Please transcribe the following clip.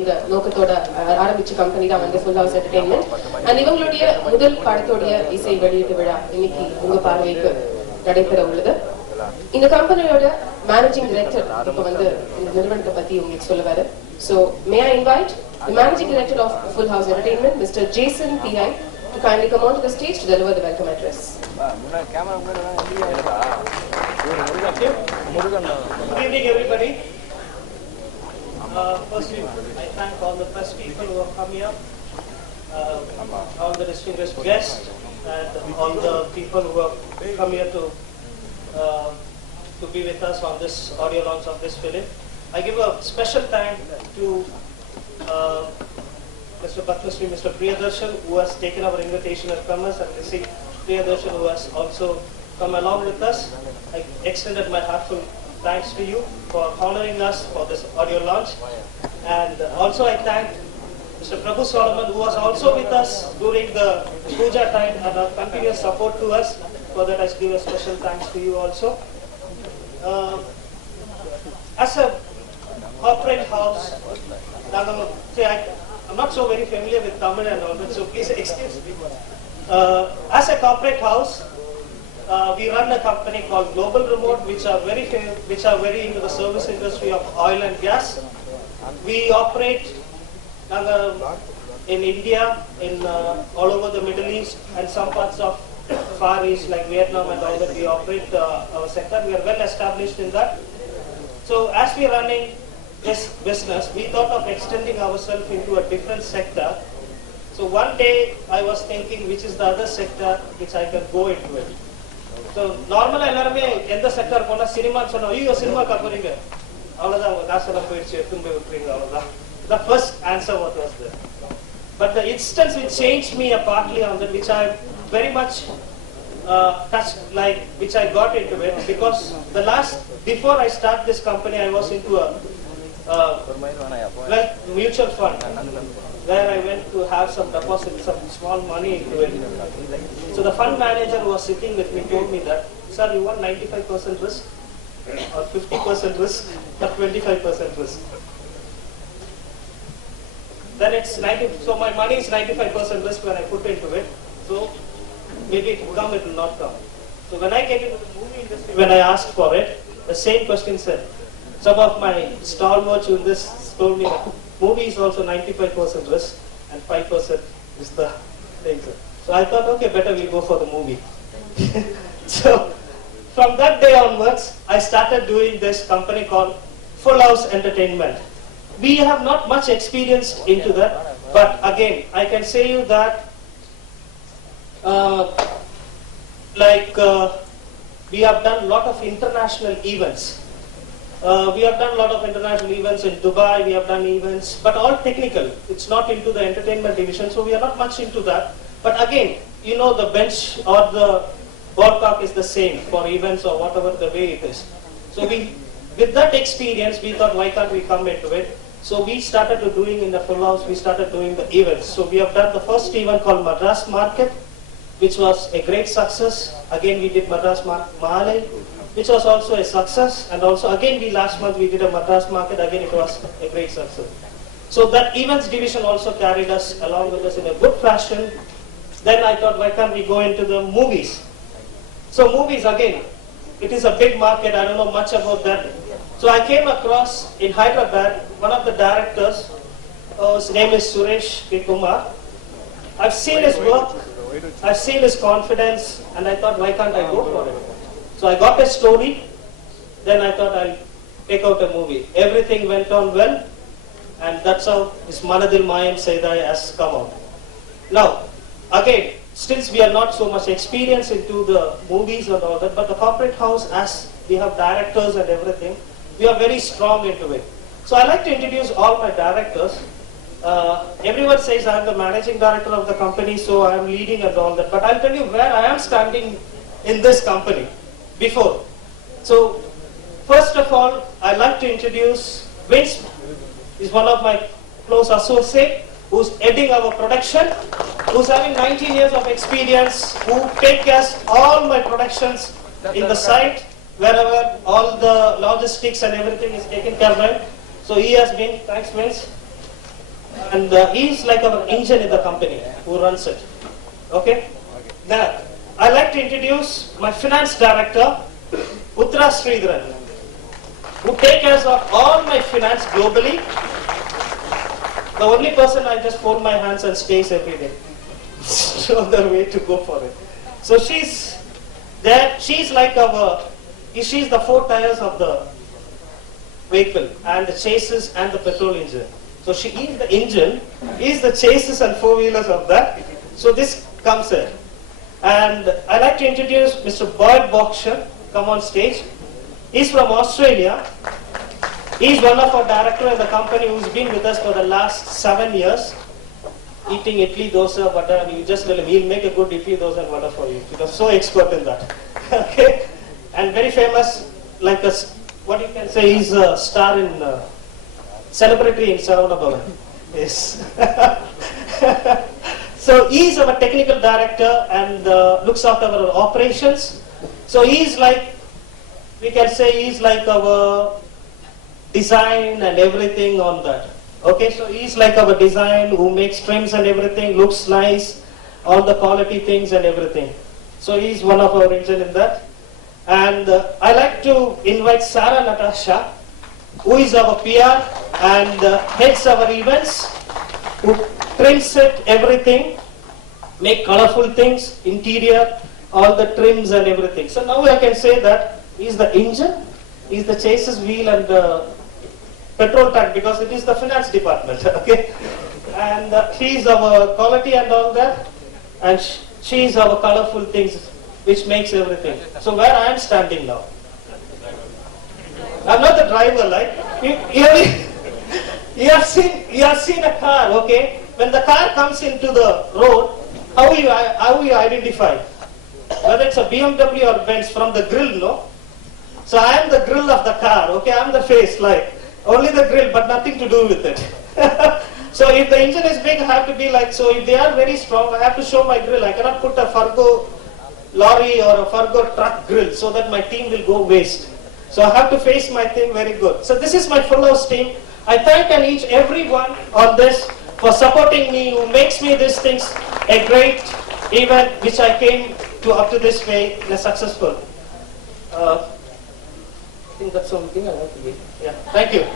அப்படிங்கிற நோக்கத்தோட ஆரம்பிச்ச கம்பெனி தான் வந்து ஃபுல் ஹவுஸ் என்டர்டெயின்மெண்ட். அண்ட் இவங்களுடைய முதல் படத்தோடைய இசை வெளியீட்டு விழா இன்னைக்கு உங்க பார்வைக்கு நடைபெற உள்ளது. இந்த கம்பெனியோட மேனேஜிங் டைரக்டர் இப்போ வந்து இந்த நிறுவனத்தை பத்தி உங்களுக்கு சொல்லுவாரு. So may I invite the managing director of Full House Entertainment, Mr. Jason P.I. to kindly come onto the stage to deliver the welcome address. Good evening, everybody. Firstly, I thank all the press people who have come here, all the distinguished guests, and all the people who have come here to be with us on this audio launch of this film. I give a special thanks to Mr. Patmasri, Mr. Priyadarshan, who has taken our invitation and come us, and Mr. Priyadarshan, who has also come along with us. I extended my heartfelt thanks to you for honoring us for this audio launch. And also I thank Mr. Prabhu Solomon, who was also with us during the puja time and our continuous support to us. For that I give a special thanks to you also. As a corporate house, I'm not so very familiar with Tamil and all that, so please excuse me. As a corporate house, we run a company called Global Remote, which are very into the service industry of oil and gas. We operate in India, in all over the Middle East, and some parts of Far East like Vietnam and all that. We operate our sector. We are well established in that. So as we are running this business, we thought of extending ourselves into a different sector. So one day I was thinking, which is the other sector which I can go into it. So normally எல்லாருமே எந்த sector போனா சினிமான்னு சொன்னா ஐயோ சினிமாக்கு போறீங்க அவ்வளவுதான் உங்க காசெல்லாம் போயிடுச்சு எடுத்து போய் விட்டுறீங்க அவ்வளவுதான். The first answer what was there. But the instance which changed me partly on that, which I very much touched, like which I got into it, because before I start this company, I was into a mutual fund where I went to have some deposit, some small money into it. So the fund manager who was sitting with me told me that, sir, you want 95% risk or 50% risk or 25% risk? Then it's 90, so my money is 95% risk when I put into it. So maybe it will come, it will not come. So when I get into the movie industry, when I asked for it, the same question said. Some of my stalwarts in this told me that movie is also 95% risk and 5% is the thing. So I thought, okay, better we'll go for the movie. So from that day onwards, I started doing this company called Full House Entertainment. We have not much experience into that, but again, I can say you that we have done a lot of international events. We have done a lot of international events in Dubai, we have done events, but all technical. It's not into the entertainment division, so we are not much into that. But again, you know, the bench or the ballpark is the same for events or whatever the way it is. So with that experience, we thought, why can't we come into it? So we started doing in the Full House, we started doing the events. So we have done the first event called Madras Market, which was a great success. Again, we did Madras Mahalai, which was also a success. And also, again, last month we did a Madras Market. Again, it was a great success. So that events division also carried us along with us in a good fashion. Then I thought, why can't we go into the movies? So movies, again, it is a big market. I don't know much about that. So I came across in Hyderabad, one of the directors, his name is Suresh K. Kumar. I've seen his work, I've seen his confidence, and I thought, why can't I go for it? So I got a story, then I thought I'll take out a movie. Everything went on well, and that's how this Manadil Mayam Saidai has come out. Now, again, since we are not so much experienced into the movies and all that, but the corporate house, as we have directors and everything, we are very strong into it. So I like to introduce all my directors. Everyone says I am the managing director of the company, so I am leading and all that. But I'll tell you where I am standing in this company before. So first of all, I'd like to introduce Vince. He's one of my close associates who's heading our production, who's having 19 years of experience, who take care of all my productions in the site, wherever all the logistics and everything is taken care of. So he has been, thanks Vince. And he's like our engine in the company who runs it. Okay? Now, I'd like to introduce my finance director, Uttara Sridharan, who take care of all my finance globally. The only person I just fold my hands and stays every day. No other way to go for it. So she's there, she's like she's the four tires of the vehicle and the chassis and the petrol engine. So she is the engine, is the chassis and four wheelers of that. So this comes in. And I'd like to introduce Mr. Boyd Boxer, come on stage. He's from Australia. He's one of our directors in the company who's been with us for the last 7 years. Eating idli, dosa, butter, you just tell him, he'll make a good idli, dosa and butter for you. Because so expert in that. Okay? And very famous, like what you can say, he's a star in celebrity in Saravana Bhavan. Yes. So he's our technical director and looks after our operations. So he's like, we can say he's like our design and everything on that. Okay, so he's like our design who makes trims and everything, looks nice, all the quality things and everything. So he's one of our engine in that. And I like to invite Sarah Natasha, who is our PR and heads our events, who trims it, everything, make colorful things, interior, all the trims and everything. So now I can say that he's the engine, he's the chassis wheel and the petrol tank, because it is the finance department, okay? And he's our quality and all that, and she's our colorful things, which makes everything. So where I am standing now? I'm not the driver, like, you have seen a car, okay? When the car comes into the road, how you identify? Whether it's a BMW or Benz, from the grill, no? So I am the grill of the car, okay? I'm the face, like, only the grill, but nothing to do with it. So if the engine is big, I have to be like, so if they are very strong, I have to show my grill. I cannot put a Fargo lorry or a Fargo truck grill so that my team will go waste. So I have to face my thing very good. So this is my full house team. I thank and each everyone on this for supporting me, who makes me these things a great event which I came to up to this way in a successful. I think that's something I want to give. Yeah, thank you.